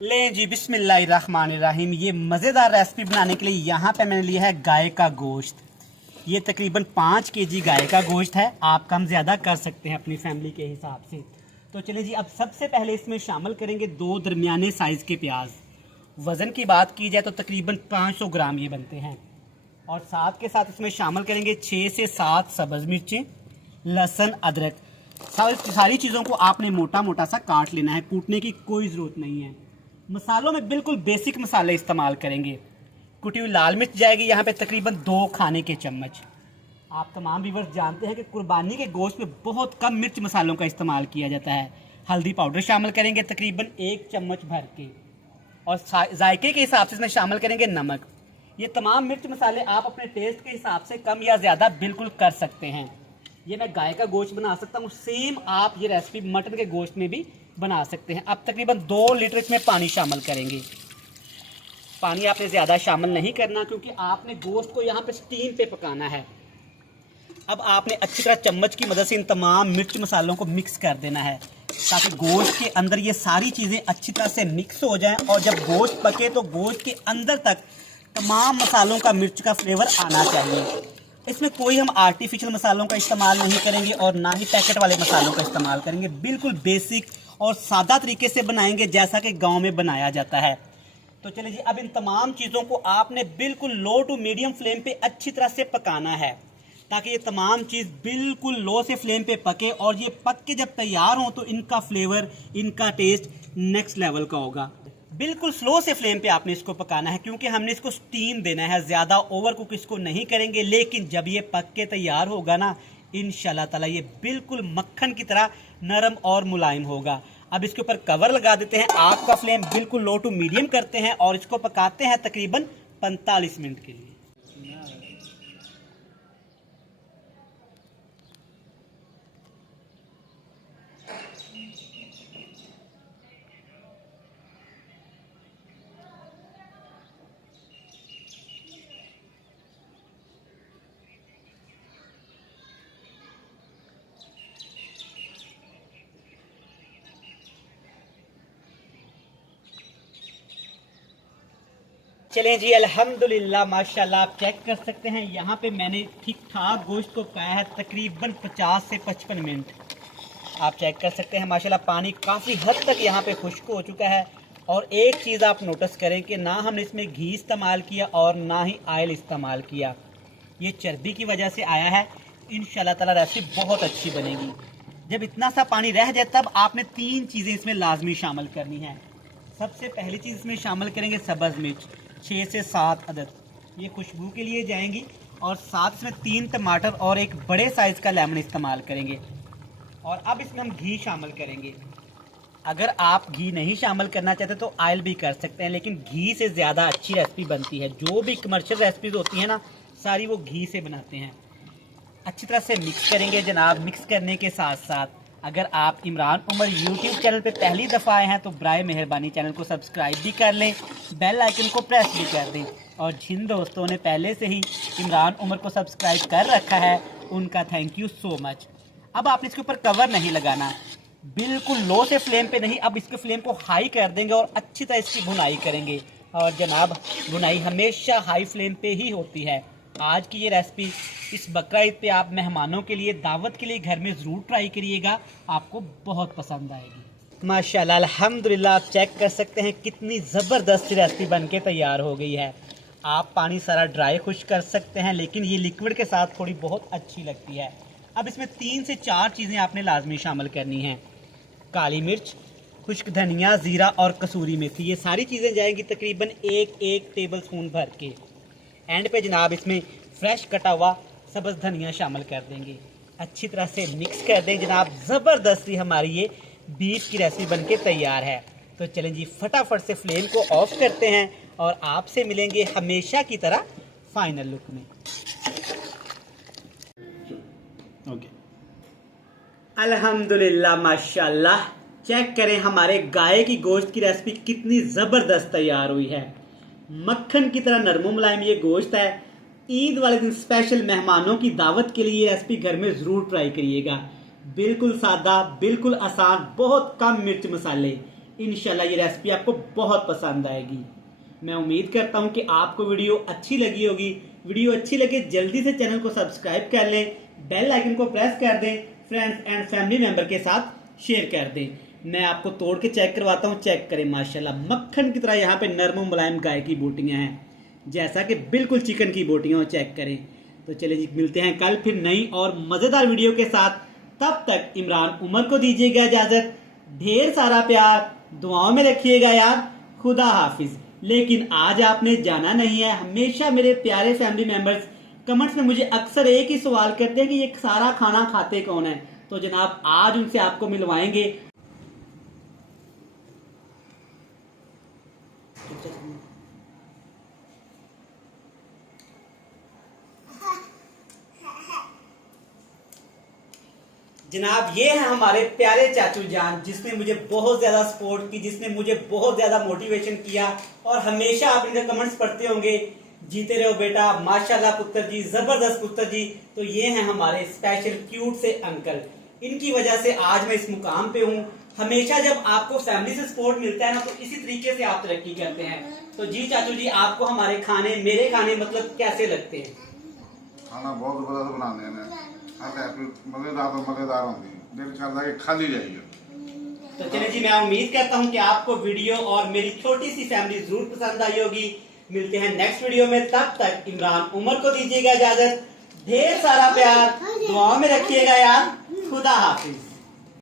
लें जी बिस्मिल्लाहिर्रहमानिर्रहीम। ये मज़ेदार रेसिपी बनाने के लिए यहाँ पे मैंने लिया है गाय का गोश्त। ये तकरीबन 5 केजी गाय का गोश्त है। आप कम ज़्यादा कर सकते हैं अपनी फैमिली के हिसाब से। तो चलिए जी, अब सबसे पहले इसमें शामिल करेंगे 2 दरमियाने साइज़ के प्याज। वज़न की बात की जाए तो तकरीबन 500 ग्राम ये बनते हैं। और साथ के साथ इसमें शामिल करेंगे 6 से 7 सब्ज़ मिर्चें, लहसुन, अदरक। सारी चीज़ों को आपने मोटा मोटा सा काट लेना है, कूटने की कोई ज़रूरत नहीं है। मसालों में बिल्कुल बेसिक मसाले इस्तेमाल करेंगे। कुटी हुई लाल मिर्च जाएगी यहाँ पे तकरीबन 2 खाने के चम्मच। आप तमाम व्यूअर्स जानते हैं कि कुर्बानी के गोश्त में बहुत कम मिर्च मसालों का इस्तेमाल किया जाता है। हल्दी पाउडर शामिल करेंगे तकरीबन 1 चम्मच भर के, और जायके के हिसाब से इसमें शामिल करेंगे नमक। ये तमाम मिर्च मसाले आप अपने टेस्ट के हिसाब से कम या ज़्यादा बिल्कुल कर सकते हैं। ये मैं गाय का गोश्त बना सकता हूँ, सेम आप ये रेसिपी मटन के गोश्त में भी बना सकते हैं। अब तकरीबन 2 लीटर इसमें पानी शामिल करेंगे। पानी आपने ज़्यादा शामिल नहीं करना क्योंकि आपने गोश्त को यहाँ पे स्टीम पे पकाना है। अब आपने अच्छी तरह चम्मच की मदद से इन तमाम मिर्च मसालों को मिक्स कर देना है ताकि गोश्त के अंदर ये सारी चीज़ें अच्छी तरह से मिक्स हो जाएं, और जब गोश्त पके तो गोश्त के अंदर तक तमाम मसालों का मिर्च का फ्लेवर आना चाहिए। इसमें कोई हम आर्टिफिशियल मसालों का इस्तेमाल नहीं करेंगे और ना ही पैकेट वाले मसालों का इस्तेमाल करेंगे। बिल्कुल बेसिक और सादा तरीके से बनाएंगे जैसा कि गांव में बनाया जाता है। तो चलिए जी, अब इन तमाम चीज़ों को आपने बिल्कुल लो टू मीडियम फ्लेम पे अच्छी तरह से पकाना है ताकि ये तमाम चीज़ बिल्कुल लो से फ्लेम पे पके, और ये पक के जब तैयार हो तो इनका फ्लेवर, इनका टेस्ट नेक्स्ट लेवल का होगा। बिल्कुल स्लो से फ्लेम पे आपने इसको पकाना है क्योंकि हमने इसको स्टीम देना है, ज़्यादा ओवर कुक इसको नहीं करेंगे। लेकिन जब ये पक के तैयार होगा ना, इंशाल्लाह ताला ये बिल्कुल मक्खन की तरह नरम और मुलायम होगा। अब इसके ऊपर कवर लगा देते हैं। आग का फ्लेम बिल्कुल लो टू मीडियम करते हैं और इसको पकाते हैं तकरीबन 45 मिनट के लिए। चलें जी, अल्हम्दुलिल्लाह माशाल्लाह, आप चेक कर सकते हैं यहाँ पे मैंने ठीक ठाक गोश्त को पकाया है तकरीबन 50 से 55 मिनट। आप चेक कर सकते हैं माशाल्लाह पानी काफ़ी हद तक यहाँ पे खुश्क हो चुका है। और एक चीज़ आप नोटिस करें कि ना हमने इसमें घी इस्तेमाल किया और ना ही ऑयल इस्तेमाल किया। ये चर्बी की वजह से आया है। इंशाल्लाह ताला रेसिपी बहुत अच्छी बनेगी। जब इतना सा पानी रह जाए तब आपने 3 चीज़ें इसमें लाजमी शामिल करनी है। सबसे पहली चीज़ इसमें शामिल करेंगे सब्ज़ मिर्च, 6 से 7 अदद, ये खुशबू के लिए जाएंगी। और साथ इसमें 3 टमाटर और एक बड़े साइज़ का लेमन इस्तेमाल करेंगे। और अब इसमें हम घी शामिल करेंगे। अगर आप घी नहीं शामिल करना चाहते तो ऑयल भी कर सकते हैं, लेकिन घी से ज़्यादा अच्छी रेसिपी बनती है। जो भी कमर्शियल रेसिपीज होती हैं ना, सारी वो घी से बनाते हैं। अच्छी तरह से मिक्स करेंगे जनाब। मिक्स करने के साथ साथ अगर आप इमरान उमर यूट्यूब चैनल पे पहली दफ़ा आए हैं तो बराए मेहरबानी चैनल को सब्सक्राइब भी कर लें, बेल आइकन को प्रेस भी कर दें। और जिन दोस्तों ने पहले से ही इमरान उमर को सब्सक्राइब कर रखा है उनका थैंक यू सो मच। अब आपने इसके ऊपर कवर नहीं लगाना, बिल्कुल लो से फ्लेम पे नहीं, अब इसके फ्लेम को हाई कर देंगे और अच्छी तरह इसकी भुनाई करेंगे। और जनाब, भुनाई हमेशा हाई फ्लेम पे ही होती है। आज की ये रेसिपी इस बकरा ईद पे आप मेहमानों के लिए, दावत के लिए घर में ज़रूर ट्राई करिएगा, आपको बहुत पसंद आएगी। माशाल्लाह अल्हम्दुलिल्लाह, आप चेक कर सकते हैं कितनी ज़बरदस्त रेसिपी बन के तैयार हो गई है। आप पानी सारा ड्राई खुश कर सकते हैं, लेकिन ये लिक्विड के साथ थोड़ी बहुत अच्छी लगती है। अब इसमें 3 से 4 चीज़ें आपने लाजमी शामिल करनी हैं। काली मिर्च, खुश्क धनिया, ज़ीरा और कसूरी मेथी, ये सारी चीज़ें जाएंगी तकरीबन 1 टेबल स्पून भर के। एंड पे जनाब इसमें फ्रेश कटा हुआ सब्ज़ धनिया शामिल कर देंगे। अच्छी तरह से मिक्स कर दें जनाब। ज़बरदस्ती हमारी ये बीफ की रेसिपी बनके तैयार है। तो चलें जी, फटाफट से फ्लेम को ऑफ करते हैं और आपसे मिलेंगे हमेशा की तरह फाइनल लुक में। ओके, अल्हम्दुलिल्लाह माशाल्लाह, चेक करें हमारे गाय की गोश्त की रेसिपी कितनी ज़बरदस्त तैयार हुई है। मक्खन की तरह नरम मुलायम ये गोश्त है। ईद वाले दिन स्पेशल मेहमानों की दावत के लिए ये रेसिपी घर में ज़रूर ट्राई करिएगा। बिल्कुल सादा, बिल्कुल आसान, बहुत कम मिर्च मसाले, इंशाल्लाह ये रेसिपी आपको बहुत पसंद आएगी। मैं उम्मीद करता हूँ कि आपको वीडियो अच्छी लगी होगी। वीडियो अच्छी लगे जल्दी से चैनल को सब्सक्राइब कर लें, बेल आइकन को प्रेस कर दें, फ्रेंड्स एंड फैमिली मेंबर के साथ शेयर कर दें। मैं आपको तोड़ के चेक करवाता हूँ, चेक करें माशाल्लाह मक्खन की तरह यहाँ पे नरम मुलायम गाय की बोटियाँ हैं, जैसा कि बिल्कुल चिकन की बोटियाँ हो, चेक करें। तो चलिए जी, मिलते हैं कल फिर नई और मज़ेदार वीडियो के साथ। तब तक इमरान उमर को दीजिएगा इजाज़त। ढेर सारा प्यार, दुआओं में रखिएगा यार। खुदा हाफिज। लेकिन आज आपने जाना नहीं है, हमेशा मेरे प्यारे फैमिली मेंबर्स कमेंट्स में मुझे अक्सर एक ही सवाल करते हैं कि ये सारा खाना खाते कौन है। तो जनाब आज उनसे आपको मिलवाएंगे। जनाब ये है हमारे प्यारे चाचू जान, जिसने मुझे बहुत ज्यादा सपोर्ट की, जिसने मुझे बहुत ज्यादा मोटिवेशन किया। और हमेशा आप इनके कमेंट्स पढ़ते होंगे, जीते रहो बेटा, माशाल्लाह पुत्र जी, जबरदस्त पुत्र जी। तो ये हैं हमारे स्पेशल क्यूट से अंकल। इनकी वजह से आज मैं इस मुकाम पे हूँ। हमेशा जब आपको फैमिली से सपोर्ट मिलता है ना, तो इसी तरीके से आप तरक्की करते हैं। तो जी चाचू जी, आपको हमारे खाने, मेरे खाने मतलब कैसे लगते हैं? खाना बहुत जबरदस्त बनाते हैं, मजेदार होती है, दिल करता है कि खा ली जाइए। तो चलिए जी, मैं उम्मीद करता हूँ कि आपको वीडियो और मेरी छोटी सी फैमिली जरूर पसंद आई होगी। मिलते हैं नेक्स्ट वीडियो में, तब तक इमरान उमर को दीजिएगा इजाजत। ढेर सारा प्यार, दुआओं में रखिएगा यार। खुदा हाफिज।